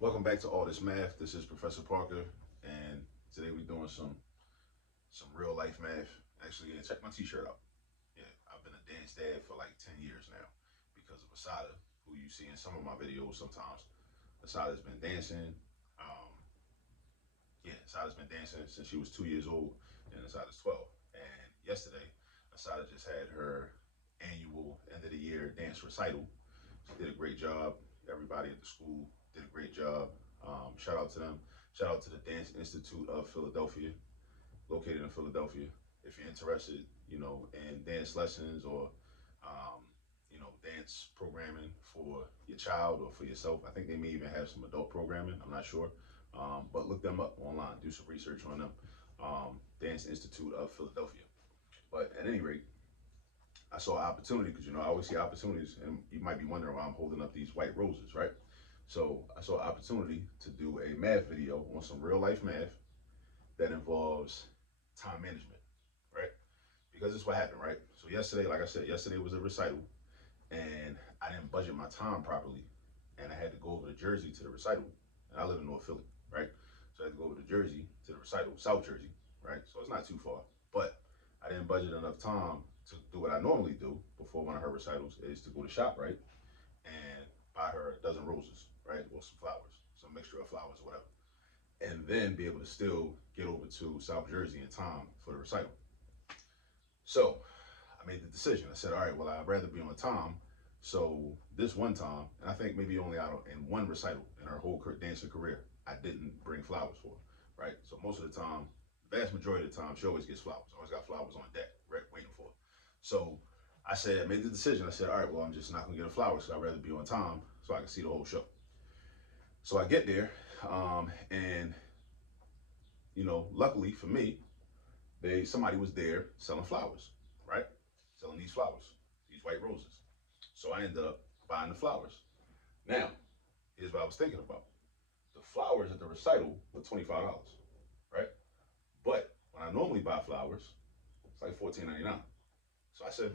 Welcome back to All This Math. This is Professor Parker, and today we're doing some real life math. Actually, yeah, check my T-shirt out. Yeah, I've been a dance dad for like 10 years now because of Assata, who you see in some of my videos sometimes. Assata's been dancing. Um, Assata's been dancing since she was 2 years old, and Assata's 12. And yesterday, Assata just had her annual end of the year dance recital. She did a great job. Everybody at the school did a great job. Shout out to them. Shout out to the Dance Institute of Philadelphia, located in Philadelphia. If you're interested, in dance lessons or, um, dance programming for your child or for yourself, I think they may even have some adult programming. I'm not sure, but look them up online. Do some research on them. Dance Institute of Philadelphia. But at any rate, I saw an opportunity because I always see opportunities, and you might be wondering why I'm holding up these white roses, right? So I saw an opportunity to do a math video on some real life math that involves time management, right? Because this is what happened, right? So yesterday, like I said, yesterday was a recital, and I didn't budget my time properly, and I had to go over to Jersey to the recital, and I live in North Philly, right? So I had to go over to Jersey to the recital, South Jersey, right? So it's not too far, but I didn't budget enough time to do what I normally do before one of her recitals is to go to Shop-Rite and buy her a dozen roses, right? Or some flowers, some mixture of flowers or whatever. And then be able to still get over to South Jersey in time for the recital. So I made the decision. I said, all right, well, I'd rather be on time. So this one time, and I think maybe only out in one recital in her whole dancing career, I didn't bring flowers for her, right? So most of the time, vast majority of the time, she always gets flowers. Always got flowers on deck, right, waiting for her. So I made the decision. I said, all right, well, I'm just not gonna get her flowers. So I'd rather be on time so I can see the whole show. So I get there, and luckily for me, somebody was there selling flowers, right? Selling these flowers, these white roses. So I ended up buying the flowers. Now, here's what I was thinking about. The flowers at the recital were $25, right? But when I normally buy flowers, it's like $14.99. So I said,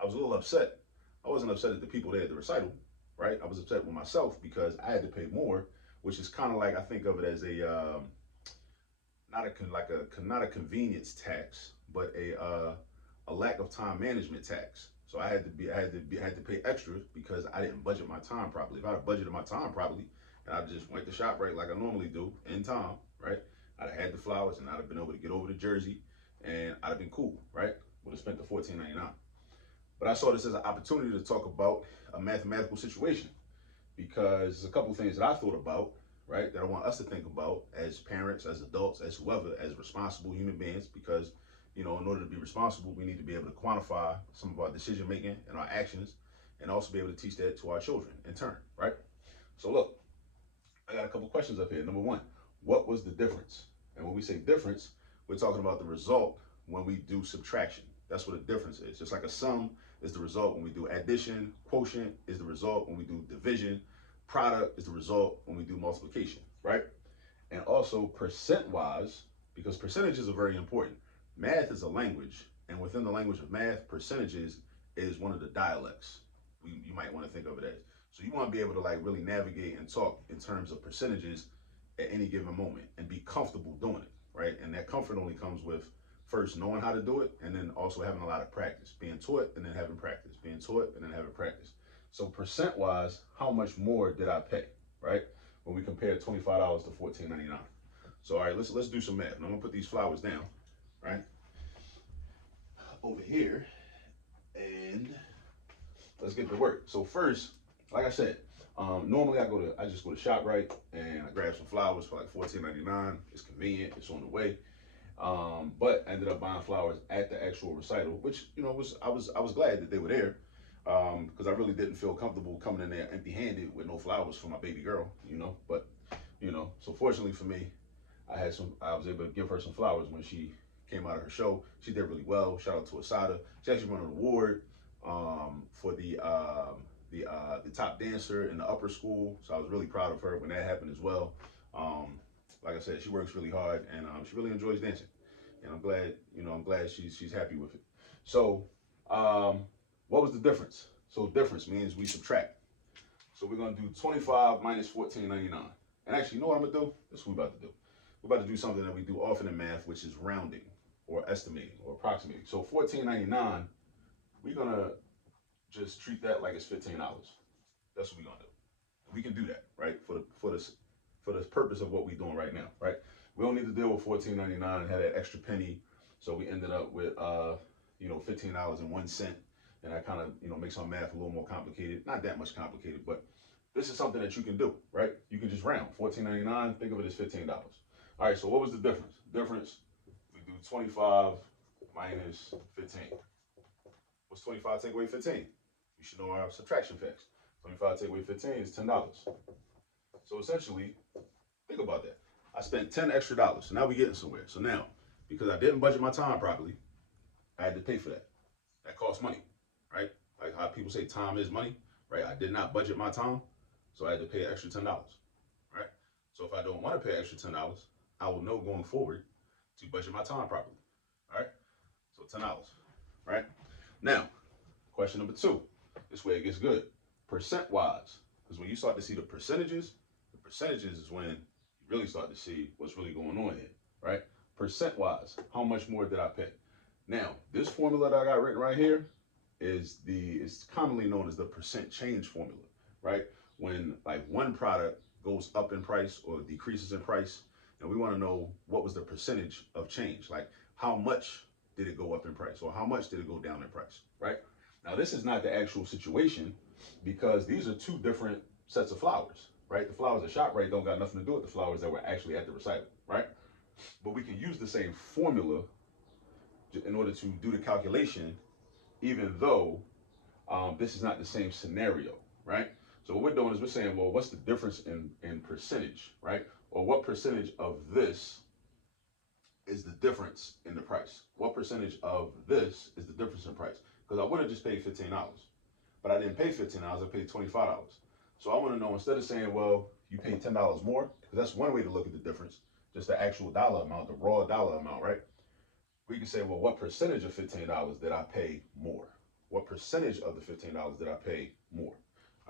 I was a little upset. I wasn't upset at the people there at the recital, right? I was upset with myself because I had to pay more, which is kind of like I think of it as a not a convenience tax, but a lack of time management tax. So I had to pay extra because I didn't budget my time properly. If I'd have budgeted my time properly and I just went to Shop-Rite like I normally do in time, right? I'd have had the flowers and I'd have been able to get over to Jersey and I'd have been cool, right? Would have spent the $14.99. But I saw this as an opportunity to talk about a mathematical situation because there's a couple things that I thought about, right, that I want us to think about as parents, as adults, as whoever, as responsible human beings, because, in order to be responsible, we need to be able to quantify some of our decision making and our actions and also be able to teach that to our children in turn, right? So look, I got a couple questions up here. Number one, what was the difference? And when we say difference, we're talking about the result when we do subtraction. That's what a difference is. Just like a sum is the result when we do addition, quotient is the result when we do division, product is the result when we do multiplication, right? And also percent wise, because percentages are very important. Math is a language, and within the language of math, percentages is one of the dialects. You might want to think of it as. So you want to be able to like really navigate and talk in terms of percentages at any given moment and be comfortable doing it, right? And that comfort only comes with first knowing how to do it and then also having a lot of practice, being taught and then having practice, being taught and then having practice. So percent wise, how much more did I pay, right? When we compare $25 to $14.99. So all right, let's do some math. And I'm gonna put these flowers down, right, over here, and let's get to work. So first, like I said, normally I just go to Shop-Rite and I grab some flowers for like $14.99. It's convenient. It's on the way. But I ended up buying flowers at the actual recital, which I was glad that they were there because I really didn't feel comfortable coming in there empty-handed with no flowers for my baby girl. But so fortunately for me, I was able to give her some flowers when she came out of her show. She did really well. Shout out to Assata. She actually won an award for the top dancer in the upper school. So I was really proud of her when that happened as well. Like I said, she works really hard and she really enjoys dancing. And I'm glad she's happy with it. So what was the difference? So difference means we subtract. So we're gonna do 25 minus 14.99. And actually, you know what I'm gonna do? This is what we're about to do. We're about to do something that we do often in math, which is rounding or estimating or approximating. So 14.99, we're gonna just treat that like it's $15. That's what we're gonna do. We can do that, right? For the purpose of what we're doing right now, right? We don't need to deal with 14.99 and have that extra penny. So we ended up with $15.01. And that kind of makes our math a little more complicated. Not that much complicated, but this is something that you can do, right? You can just round 14.99. Think of it as $15. All right. So what was the difference? Difference. We do 25 minus 15. What's 25 take away 15? You should know our subtraction facts. 25 take away 15 is $10. So essentially, think about that. I spent 10 extra dollars. So now we're getting somewhere. So now, because I didn't budget my time properly, I had to pay for that. That costs money, right? Like how people say time is money, right? I did not budget my time, so I had to pay an extra $10, right? So if I don't want to pay extra $10, I will know going forward to budget my time properly, all right? So $10, right? Now, question number two. This way it gets good. Percent wise, because when you start to see the percentages is when you really start to see what's really going on here, right? Percent wise, how much more did I pay? Now, this formula that I got written right here is commonly known as the percent change formula, right? When like one product goes up in price or decreases in price, and we want to know what was the percentage of change, like how much did it go up in price or how much did it go down in price, right? Now, this is not the actual situation because these are two different sets of flowers, right? The flowers at Shop-Rite don't got nothing to do with the flowers that were actually at the recital, right? But we can use the same formula in order to do the calculation, even though this is not the same scenario, right? So what we're doing is we're saying, well, what's the difference in percentage, right? Or what percentage of this is the difference in the price? What percentage of this is the difference in price? Because I would have just paid $15, but I didn't pay $15, I paid $25. So I want to know, instead of saying, well, you paid $10 more, because that's one way to look at the difference, just the actual dollar amount, the raw dollar amount, right? We can say, well, what percentage of $15 did I pay more? What percentage of the $15 did I pay more?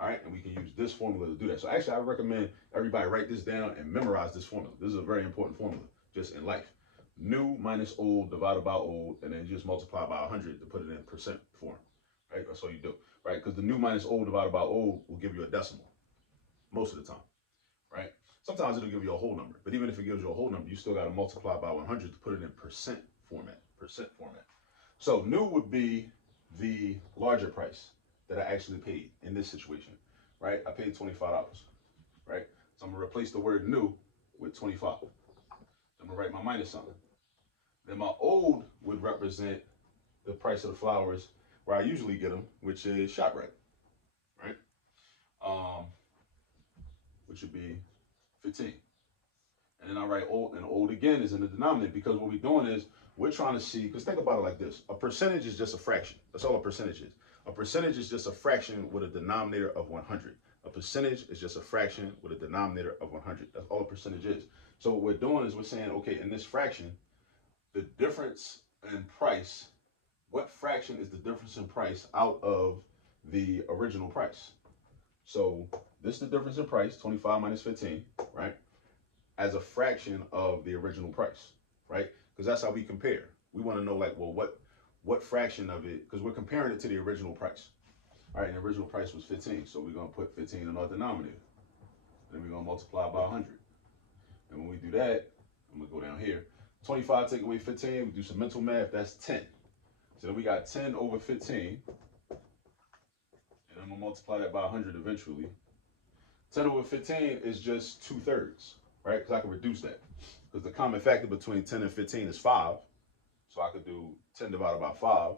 All right, and we can use this formula to do that. So actually, I recommend everybody write this down and memorize this formula. This is a very important formula just in life. New minus old divided by old, and then just multiply by 100 to put it in percent form. Right, that's all you do. Right, because the new minus old divided by old will give you a decimal most of the time. Right, sometimes it'll give you a whole number, but even if it gives you a whole number, you still got to multiply by 100 to put it in percent format. Percent format. So new would be the larger price that I actually paid in this situation, right? I paid $25, right? So I'm gonna replace the word new with 25. I'm gonna write my minus sign. Then my old would represent the price of the flowers where I usually get them, which is Shop-Rite, right? Um, which would be 15. And then I write old, and old again is in the denominator, because what we're doing is we're trying to see, because think about it like this. A percentage is just a fraction. That's all a percentage is. A percentage is just a fraction with a denominator of 100. A percentage is just a fraction with a denominator of 100. That's all a percentage is. So what we're doing is we're saying, okay, in this fraction, the difference in price, what fraction is the difference in price out of the original price? So this is the difference in price, 25 minus 15, right? As a fraction of the original price, right? Because that's how we compare. We want to know, like, well, what fraction of it, because we're comparing it to the original price. All right, and the original price was 15, so we're going to put 15 in our denominator. Then we're going to multiply by 100. And when we do that, I'm going to go down here. 25 take away 15, we do some mental math, that's 10. So then we got 10 over 15, and I'm going to multiply that by 100 eventually. 10 over 15 is just 2/3, right? Because I can reduce that. Because the common factor between 10 and 15 is 5. So I could do 10 divided by 5.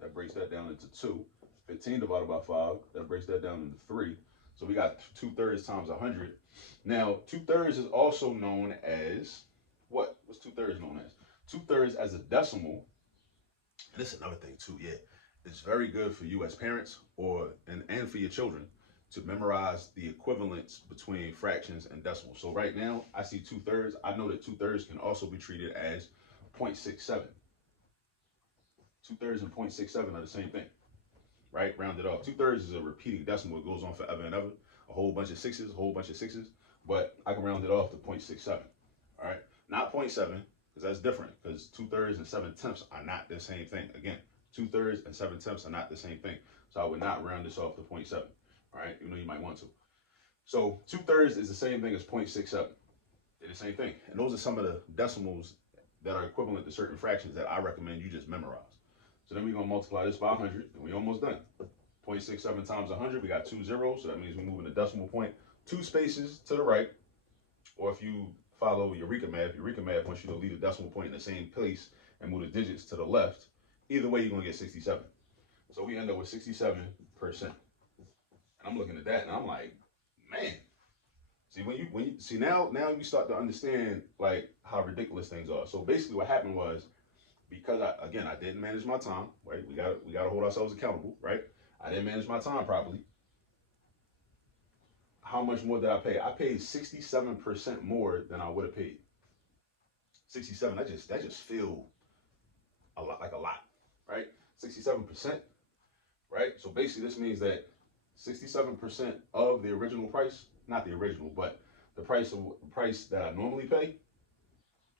That breaks that down into 2. 15 divided by 5. That breaks that down into 3. So we got 2/3 times 100. Now, 2/3 is also known as what? What's 2/3 known as? 2/3 as a decimal. And this is another thing too, yeah. It's very good for you as parents and for your children to memorize the equivalence between fractions and decimals. So right now, I see 2/3. I know that 2/3 can also be treated as 0.67. 2/3 and 0.67 are the same thing, right? Rounded off. 2/3 is a repeating decimal. It goes on forever and ever. A whole bunch of sixes, a whole bunch of sixes. but I can round it off to 0.67. All right, not 0.7 because that's different. Because 2/3 and 7/10 are not the same thing. Again, 2/3 and 7/10 are not the same thing. So I would not round this off to 0.7. All right, even though you might want to. So 2/3 is the same thing as 0.67. They're the same thing. And those are some of the decimals that are equivalent to certain fractions that I recommend you just memorize. So then we're going to multiply this by 100, and we're almost done. 0.67 times 100, we got 2 zeros, so that means we're moving the decimal point 2 spaces to the right. Or if you follow Eureka Math wants you to leave the decimal point in the same place and move the digits to the left. Either way, you're going to get 67. So we end up with 67%. And I'm looking at that, and I'm like, man. See when you see now you start to understand like how ridiculous things are. So basically, what happened was because I didn't manage my time. Right, we got to hold ourselves accountable. Right, I didn't manage my time properly. How much more did I pay? I paid 67% more than I would have paid. 67. That just feel a lot like a lot. Right, 67%. Right. So basically, this means that 67% of the original price, not the original, but the price that I normally pay,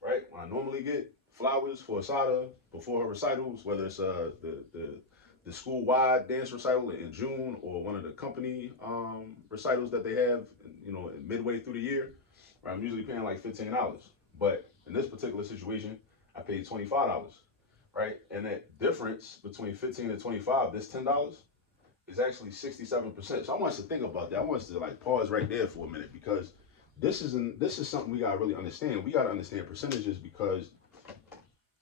right? When I normally get flowers for Assata before her recitals, whether it's the school wide dance recital in June or one of the company recitals that they have, midway through the year, right? I'm usually paying like $15, but in this particular situation, I paid $25, right? And that difference between 15 and 25, this $10 is actually 67%. So I want us to think about that. I want us to like pause right there for a minute because this is something we gotta really understand. We gotta understand percentages because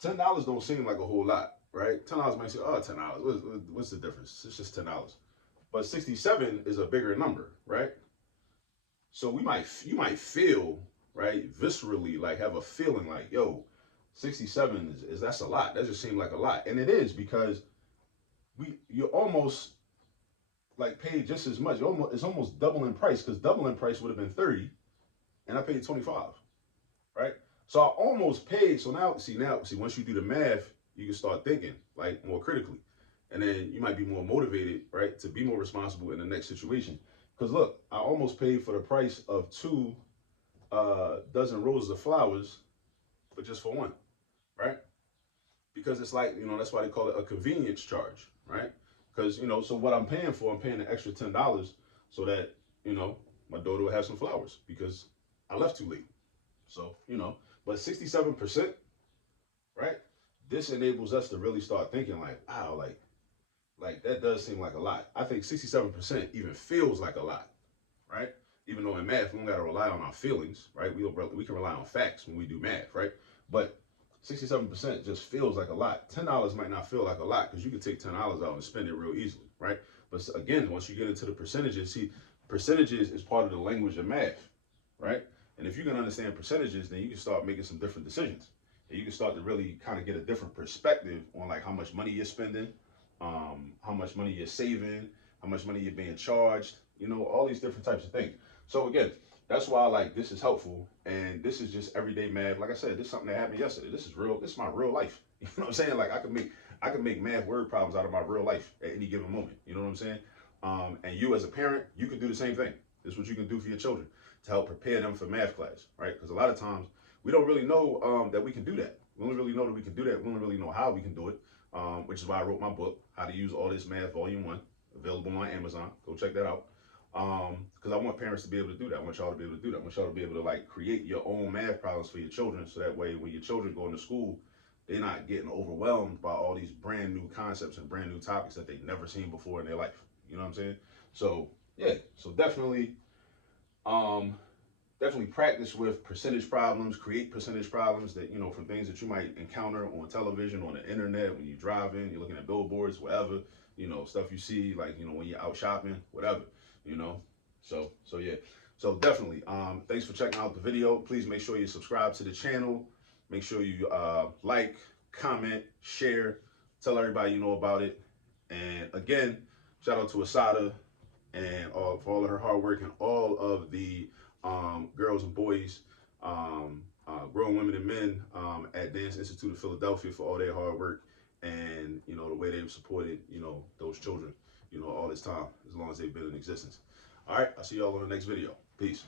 $10 don't seem like a whole lot, right? $10 might say, oh, $10. What's the difference? It's just $10. But 67 is a bigger number, right? So you might feel, right, viscerally, like have a feeling like, yo, 67 is that's a lot. That just seemed like a lot. And it is because you're almost like paid just as much. It's almost double in price because double in price would have been 30 and I paid 25, right? So I almost paid. So now see, once you do the math, you can start thinking like more critically. And then you might be more motivated, right, to be more responsible in the next situation. Because look, I almost paid for the price of 2 dozen roses of flowers, but just for 1, right? Because it's like, that's why they call it a convenience charge, right? Because, so what I'm paying an extra $10 so that, my daughter will have some flowers because I left too late. So, but 67%, right? This enables us to really start thinking like, wow, like that does seem like a lot. I think 67% even feels like a lot, right? Even though in math, we don't got to rely on our feelings, right? We can rely on facts when we do math, right? But 67% just feels like a lot. $10 might not feel like a lot because you can take $10 out and spend it real easily, right? But again, once you get into the percentages, see, percentages is part of the language of math, right? And if you can understand percentages, then you can start making some different decisions. And you can start to really kind of get a different perspective on like how much money you're spending, how much money you're saving, how much money you're being charged, all these different types of things. So again, that's why like this is helpful, and this is just everyday math. Like I said, this is something that happened yesterday. This is real. This is my real life. You know what I'm saying? Like I can make math word problems out of my real life at any given moment. You know what I'm saying? And you as a parent, you can do the same thing. This is what you can do for your children to help prepare them for math class, right? Because a lot of times we don't really know that we can do that. We don't really know that we can do that. We don't really know how we can do it, which is why I wrote my book, How to Use All This Math, Volume 1, available on Amazon. Go check that out. Because I want parents to be able to do that. I want y'all to be able to do that. I want y'all to be able to like create your own math problems for your children, so that way when your children go into school, they're not getting overwhelmed by all these brand new concepts and brand new topics that they've never seen before in their life. You know what I'm saying? So yeah, so um, definitely practice with percentage problems, create percentage problems that, from things that you might encounter on television, on the internet, when you're driving, you're looking at billboards, whatever, stuff you see, like, when you're out shopping, whatever, you know. So yeah. So definitely, thanks for checking out the video. Please make sure you subscribe to the channel. Make sure you like, comment, share, tell everybody you know about it. And again, shout out to Assata and for all of her hard work and all of the girls and boys, grown women and men at Dance Institute of Philadelphia for all their hard work and the way they've supported those children all this time, as long as they've been in existence. All right, I'll see y'all on the next video. Peace.